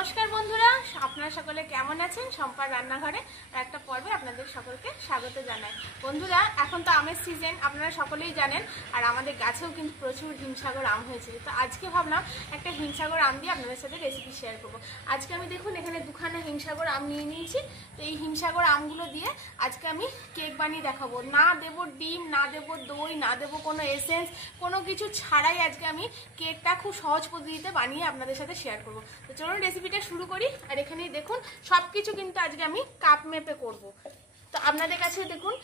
নমস্কার বন্ধুরা, আপনারা সকলে কেমন আছেন? সম্পার রান্নাঘরে একটা পর্বে আপনাদের সকলকে স্বাগত জানাই। বন্ধুরা, এখন তো আমের সিজন, আপনারা সকলেই জানেন। আর আমাদের গাছেও কিন্তু প্রচুর হিমসাগর আম হয়েছে। তো আজকে ভাবলাম একটা হিমসাগর আম দিয়ে আপনাদের সাথে রেসিপি শেয়ার করব। আজকে আমি দেখুন এখানে দুখানা হিমসাগর আম নিয়ে নিয়েছি। তো এই হিমসাগর আমগুলো দিয়ে আজকে আমি কেক বানিয়ে দেখাবো। না দেব ডিম, না দেব দই, না দেব কোনো এসেন্স, কোনো কিছু ছাড়াই আজকে আমি কেকটা খুব সহজ পদ্ধতিতে বানিয়ে আপনাদের সাথে শেয়ার করব। তো চলুন রেসিপিটা শুরু করি। আর এখানে দেখুন সব কিছু কিন্তু আজকে আমি কাপ মেপে করব। তো আপনাদের কাছে দেখুন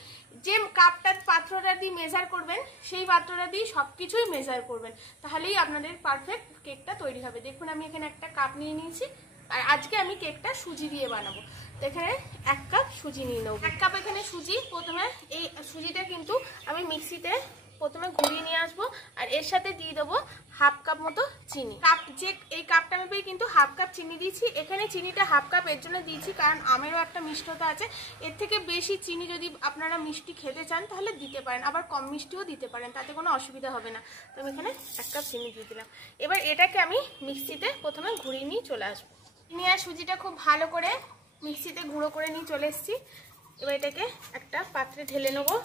যে কাপটার পাত্রটা দিয়ে মেজার করবেন সেই পাত্রটা দিয়ে সব কিছুই মেজার করবেন, তাহলেই আপনাদের পারফেক্ট কেকটা তৈরি হবে। দেখুন আমি এখানে একটা কাপ নিয়ে নিয়েছি। আর আজকে আমি কেকটা সুজি দিয়ে বানাবো। তো এখানে 1 কাপ সুজি নিয়ে নেব। 1 কাপ এখানে সুজি। প্রথমে এই সুজিটা কিন্তু আমি মিক্সিতে প্রথমে ঘুরিয়ে নিয়ে আসবো। আর এর সাথে দিয়ে দেবো 1/2 কাপ মতো চিনি। এই কাপটা মেপেই কিন্তু 1/2 কাপ চিনি দিয়েছি। এখানে চিনিটা 1/2 কাপ এর জন্য দিয়েছি কারণ আমেরও একটা মিষ্টতা আছে। এর থেকে বেশি চিনি যদি আপনারা মিষ্টি খেতে চান তাহলে দিতে পারেন, আবার কম মিষ্টিও দিতে পারেন, তাতে কোনো অসুবিধা হবে না। তো আমি এখানে 1 কাপ চিনি দিয়ে দিলাম। এবার এটাকে আমি মিক্সিতে প্রথমে ঘুরিয়ে নিয়ে চলে আসবো। চিনি আর সুজিটা খুব ভালো করে মিক্সিতে গুঁড়ো করে নিয়ে চলে এসেছি। এবার এটাকে একটা পাত্রে ঢেলে নেবো।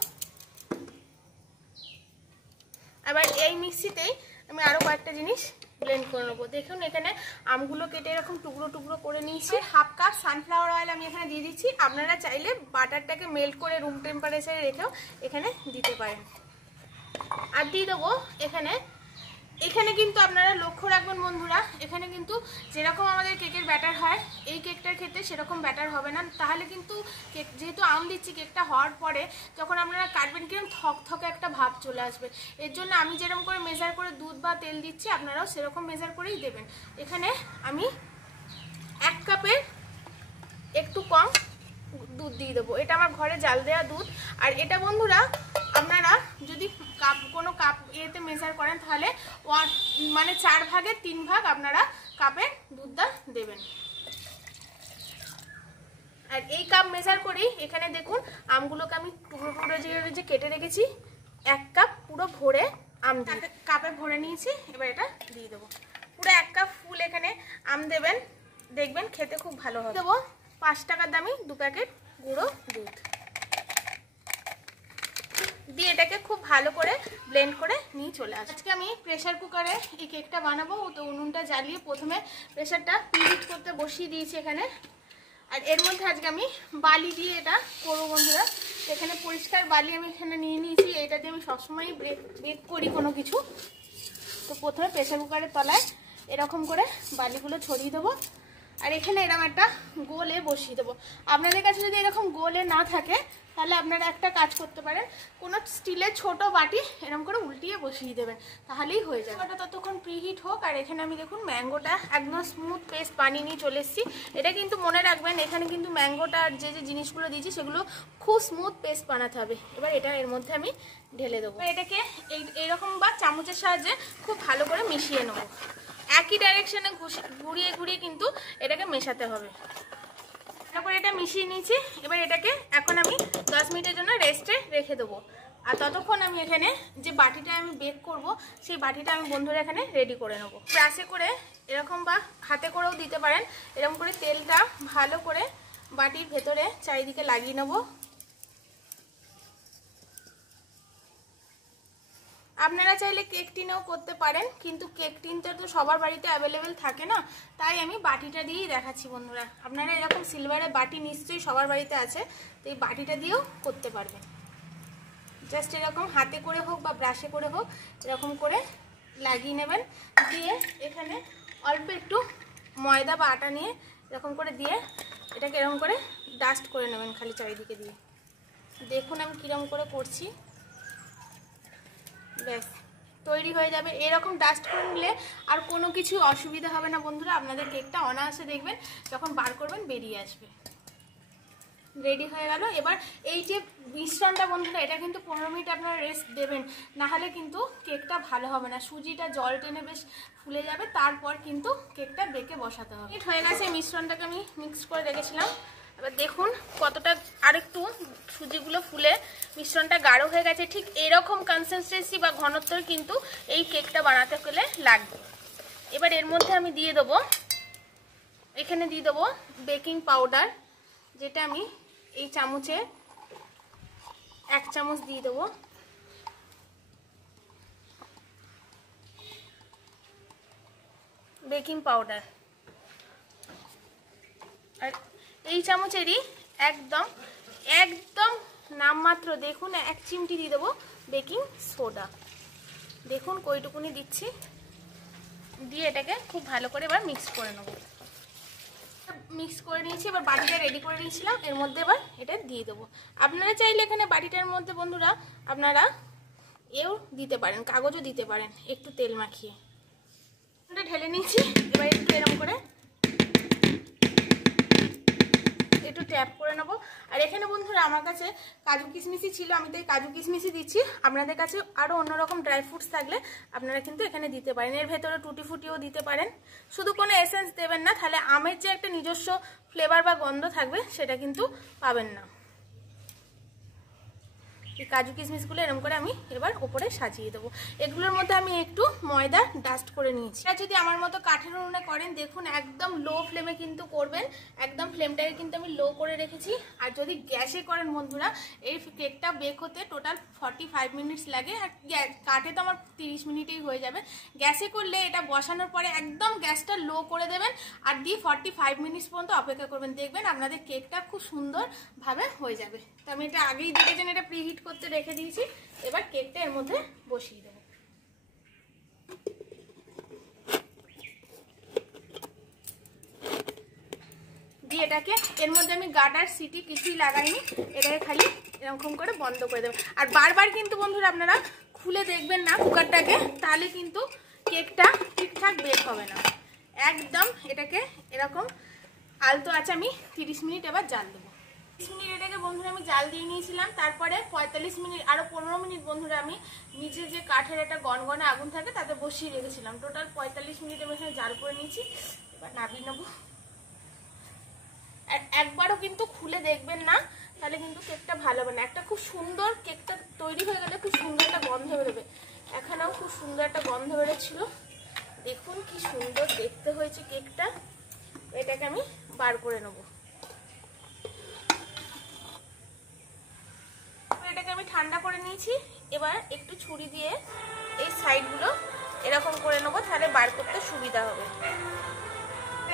আবার এই মিক্সিতেই আমি আরও কয়েকটা জিনিস ব্লেন্ড করে নেবো। দেখুন এখানে আমগুলো কেটে এরকম টুকরো টুকরো করে নিয়েছি। 1/2 কাপ সানফ্লাওয়ার অয়েল আমি এখানে দিয়ে দিচ্ছি। আপনারা চাইলে বাটারটাকে মেল্ট করে রুম টেম্পারেচারে রেখেও এখানে দিতে পারেন। আর দিয়ে দেবো এখানে কিন্তু আপনারা লক্ষ্য রাখবেন বন্ধুরা, এখানে কিন্তু যেরকম আমাদের কেকের ব্যাটার হয় এই কেকটার ক্ষেত্রে সেরকম ব্যাটার হবে না। তাহলে কিন্তু কেক যেহেতু আম দিচ্ছি, কেকটা হওয়ার পরে যখন আপনারা কাটবেন কিরকম থকথকে একটা ভাব চলে আসবে। এর জন্য আমি যেরকম করে মেজার করে দুধ বা তেল দিচ্ছি আপনারাও সেরকম মেজার করেই দেবেন। এখানে আমি 1 কাপের একটু কম দুধ দিয়ে দেবো। এটা আমার ঘরে জাল দেওয়া দুধ। আর এটা বন্ধুরা আপনারা যদি কোনো কাপ এতে মেজার করেন তাহলে 4 ভাগের 3 ভাগ আপনারা কাপে দুধটা দেবেন। আর এই কাপ মেজার করেই এখানে দেখুন আমগুলোকে আমি টুকরো টুকরো যে কেটে রেখেছি 1 কাপ পুরো ভরে আম দিয়ে কাপে ভরে নিয়েছি। এবার এটা দিয়ে দেবো। পুরো 1 কাপ ফুল এখানে আম দেবেন, দেখবেন খেতে খুব ভালো হবে। দেবো 5 টাকার দামি 2 প্যাকেট গুঁড়ো দুধ দিয়ে এটাকে খুব ভালো করে ব্লেন্ড করে নিয়ে চলে আসবো। আজকে আমি প্রেসার কুকারে এই কেকটা বানাবো। তো উনুনটা জ্বালিয়ে প্রথমে প্রেসারটা প্রিহিট করতে বসিয়ে দিয়েছি এখানে। আর এর মধ্যে আজকে আমি বালি দিয়ে এটা করবো বন্ধুরা। এখানে পরিষ্কার বালি আমি এখানে নিয়ে নিয়েছি। এটা দিয়ে আমি সবসময়ই বেক করি কোনো কিছু। তো প্রথমে প্রেসার কুকারের তলায় এরকম করে বালিগুলো ছড়িয়ে দেবো। আর এখানে এরকম একটা গোলে বসিয়ে দেবো। আপনাদের কাছে যদি এরকম গোলে না থাকে তাহলে আপনারা একটা কাজ করতে পারেন, কোনো স্টিলের ছোট বাটি এরকম করে উল্টিয়ে বসিয়ে দেবেন, তাহলেই হয়ে যাবে। ওটা ততক্ষণ প্রিহিট হোক। আর এখানে আমি দেখুন ম্যাঙ্গোটা একদম স্মুথ পেস্ট বানিয়ে নিয়ে চলে এসেছি। এটা কিন্তু মনে রাখবেন এখানে কিন্তু ম্যাঙ্গোটা আর যে জিনিসগুলো দিয়েছি সেগুলো খুব স্মুথ পেস্ট বানাতে হবে। এবার এটা এর মধ্যে আমি ঢেলে দেবো। এটাকে এইরকম বা চামচের সাহায্যে খুব ভালো করে মিশিয়ে নেবো। একই ডাইরেকশনে ঘুরিয়ে ঘুরিয়ে কিন্তু এটাকে মেশাতে হবে। তারপরে এটা মিশিয়ে নিয়েছি। এবার এটাকে এখন আমি 10 মিনিটের জন্য রেস্টে রেখে দেবো। আর ততক্ষণ আমি এখানে যে বাটিটা আমি বেক করব সেই বাটিটা আমি বন্ধুরা এখানে রেডি করে নেবো। ব্রাশে করে এরকম বা হাতে করেও দিতে পারেন। এরকম করে তেলটা ভালো করে বাটির ভেতরে চারিদিকে লাগিয়ে নেবো। আপনারা চাইলে কেক টিনেও করতে পারেন, কিন্তু কেক টিনটা তো সবার বাড়িতে অ্যাভেলেবেল থাকে না, তাই আমি বাটিটা দিয়েই দেখাচ্ছি বন্ধুরা। আপনারা এরকম সিলভারের বাটি নিশ্চয়ই সবার বাড়িতে আছে, তো এই বাটিটা দিয়েও করতে পারবেন। জাস্ট এরকম হাতে করে হোক বা ব্রাশে করে হোক এরকম করে লাগিয়ে নেবেন। দিয়ে এখানে অল্প একটু ময়দা বা আটা নিয়ে এরকম করে দিয়ে এটাকে এরকম করে ডাস্ট করে নেবেন খালি চারিদিকে দিয়ে। দেখুন আমি কীরকম করে করছি। ব্যাস তৈরি হয়ে যাবে। এরকম ডাস্ট করে নিলে আর কোনো কিছু অসুবিধা হবে না বন্ধুরা। আপনাদের কেকটা অনায়াসে দেখবেন যখন বার করবেন বেরিয়ে আসবে। রেডি হয়ে গেল। এবার এই যে মিশ্রণটা বন্ধুরা, এটা কিন্তু 15 মিনিট আপনারা রেস্ট দেবেন, নাহলে কিন্তু কেকটা ভালো হবে না। সুজিটা জল টেনে বেশ ফুলে যাবে, তারপর কিন্তু কেকটা বেকে বসাতে হবে। হয়ে গেছে। মিশ্রণটাকে আমি মিক্স করে রেখেছিলাম। এবার দেখুন কতটা আরেকটু সুজিগুলো ফুলে মিশ্রণটা গাঢ় হয়ে গেছে। ঠিক এরকম কনসিস্টেন্সি বা ঘনত্ব কিন্তু এই কেকটা বানাতে গেলে লাগবে। এবার এর মধ্যে আমি দিয়ে দেবো এখানে দিয়ে দেবো বেকিং পাউডার, যেটা আমি এই চামচে 1 চামচ দিয়ে দেবো। বেকিং পাউডার আর এই চামচেরই একদম একদম নামমাত্র দেখুন 1 চিমটি দিয়ে দেবো বেকিং সোডা। দেখুন কইটুকুনি দিচ্ছি, দিয়ে এটাকে খুব ভালো করে এবার মিক্স করে নেব। মিক্স করে নিয়েছি, এবার বাটিটা রেডি করে নিয়েছিলাম, এর মধ্যে এবার এটা দিয়ে দেবো। আপনারা চাইলে এখানে বাটিটার মধ্যে বন্ধুরা আপনারা এও দিতে পারেন, কাগজও দিতে পারেন, একটু তেল মাখিয়ে। এটা ঢেলে নিয়েছি, এবার একটু এরকম করে একটু ট্যাপ করে নেবো। আর এখানে বন্ধুরা আমার কাছে কাজু কিশমিশই ছিল, আমি তাই কাজু কিশমিশই দিচ্ছি। আপনাদের কাছে আরও অন্যরকম ড্রাই ফ্রুটস থাকলে আপনারা কিন্তু এখানে দিতে পারেন। এর ভেতরে টুটি ফুটিও দিতে পারেন, শুধু কোনো এসেন্স দেবেন না, তাহলে আমের যে একটা নিজস্ব ফ্লেভার বা গন্ধ থাকবে সেটা কিন্তু পাবেন না। এই কাজু কিশমিশগুলো এরকম করে আমি এবার উপরে সাজিয়ে দেবো। এগুলোর মধ্যে আমি একটু ময়দা ডাস্ট করে নিয়েছি। আর যদি আমার মতো কাঠের উনুনে করেন, দেখুন একদম লো ফ্লেমে কিন্তু করবেন, একদম ফ্লেমটাকে কিন্তু আমি লো করে রেখেছি। আর যদি গ্যাসে করেন বন্ধুরা, এই কেকটা বেক হতে টোটাল 45 মিনিটস লাগে, আর কাঠে তো আমার 30 মিনিটেই হয়ে যাবে। গ্যাসে করলে এটা বসানোর পরে একদম গ্যাসটা লো করে দেবেন আর দিয়ে 45 মিনিটস পর্যন্ত অপেক্ষা করবেন, দেখবেন আপনাদের কেকটা খুব সুন্দরভাবে হয়ে যাবে। তো আমি এটা আগেই দেখেছেন, এটা প্রিহিট করতে রেখে দিয়েছি। এবার কেকটা এর মধ্যে বসিয়ে দেবো। দিয়ে এটাকে এর মধ্যে আমি গার্ডার সিটি কিছুই লাগাইনি, এটাকে খালি এরকম করে বন্ধ করে দেবো। আর বারবার কিন্তু বন্ধুরা আপনারা খুলে দেখবেন না কুকারটাকে, তাহলে কিন্তু কেকটা ঠিকঠাক বেক হবে না। একদম এটাকে এরকম আলতো আছে আমি 30 মিনিট এবার জাল দেবো। 30 মিনিট এটাকে বন্ধুরা আমি জাল দিয়ে নিয়েছিলাম, তারপরে 45 মিনিট আরও 15 মিনিট বন্ধুরা আমি নিচে যে কাঠের একটা গনগনে আগুন থাকে তাতে বসিয়ে রেখেছিলাম। টোটাল 45 মিনিট আমি এখানে জাল করে নিয়েছি। এবার নামিয়ে নেবো। একবারও কিন্তু খুলে দেখবেন না, তাহলে কিন্তু কেকটা ভালো হবে না। একটা খুব সুন্দর কেকটা তৈরি হয়ে গেলে খুব সুন্দর একটা গন্ধ বেরোবে। এখানেও খুব সুন্দর একটা গন্ধ বেরোচ্ছিল, দেখুন কি সুন্দর দেখতে হয়েছে কেকটা। এটাকে আমি বার করে নেব। এটাকে আমি ঠান্ডা করে নিয়েছি, এবার একটু ছুরি দিয়ে এই সাইডগুলো এরকম করে নেবো, তাহলে বার করতে সুবিধা হবে।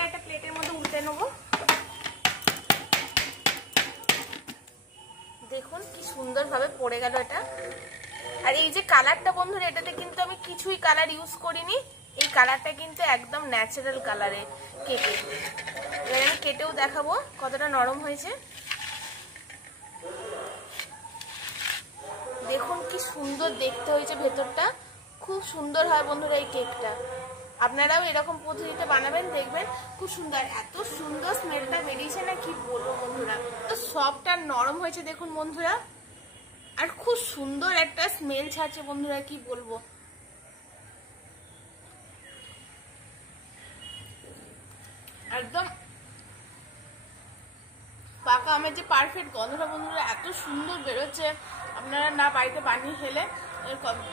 একটা প্লেটের মধ্যে উল্টে নেবো। দেখুন কি সুন্দরভাবে পড়ে গেল এটা। আর এই যে কালারটা বন্ধুরা, এটাতে কিন্তু আমি কিছুই কালার ইউজ করিনি, এই কালারটা কিন্তু একদম ন্যাচারাল কালারের কেকে। এবার আমি কেটেও দেখাবো কতটা নরম হয়েছে। দেখুন কি সুন্দর দেখতে হয়েছে, ভেতরটা খুব সুন্দর হয় বন্ধুরা এই কেকটা। আপনারাও এরকম পদ্ধতিতে বানাবেন, দেখবেন খুব সুন্দর। এত সুন্দর স্মেলটা বেরিয়েছে না কি বলবো বন্ধুরা, তো সফট আর নরম হয়েছে দেখুন বন্ধুরা, আর খুব সুন্দর একটা স্মেল ছাড়ছে বন্ধুরা, কি বলবো। একদম পাকা আমের যে পারফেক্ট গন্ধটা বন্ধুরা এত সুন্দর বেরোচ্ছে, আপনারা না বাড়িতে বানিয়ে খেলে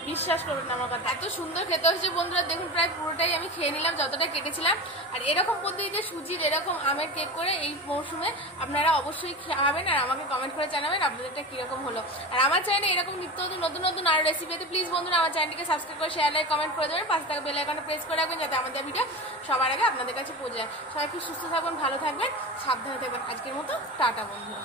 বিশ্বাস করবেন না আমার কথা। এত সুন্দর খেতে হচ্ছে বন্ধুরা, দেখুন প্রায় পুরোটাই আমি খেয়ে নিলাম যতটা কেটেছিলাম। আর এরকম পদ্ধতিতে সুজির এরকম আমের কেক করে এই মৌসুমে আপনারা অবশ্যই খাবেন, আর আমাকে কমেন্ট করে জানাবেন আপনাদেরটা কিরকম হলো। আর আমার চ্যানেলে এরকম নিত্য নতুন নতুন আরো রেসিপিতে প্লিজ বন্ধুরা আমার চ্যানেলটিকে সাবস্ক্রাইব করে শেয়ার লাইক কমেন্ট করে দেবেন, পাশে থাকা বেল আইকনটা প্রেস করে রাখবেন যাতে আমাদের ভিডিও সবার আগে আপনাদের কাছে পৌঁছে যায়। সবাই খুব সুস্থ থাকবেন, ভালো থাকবেন, সাবধানে থাকবেন। আজকের মতো টাটা বন্ধুরা।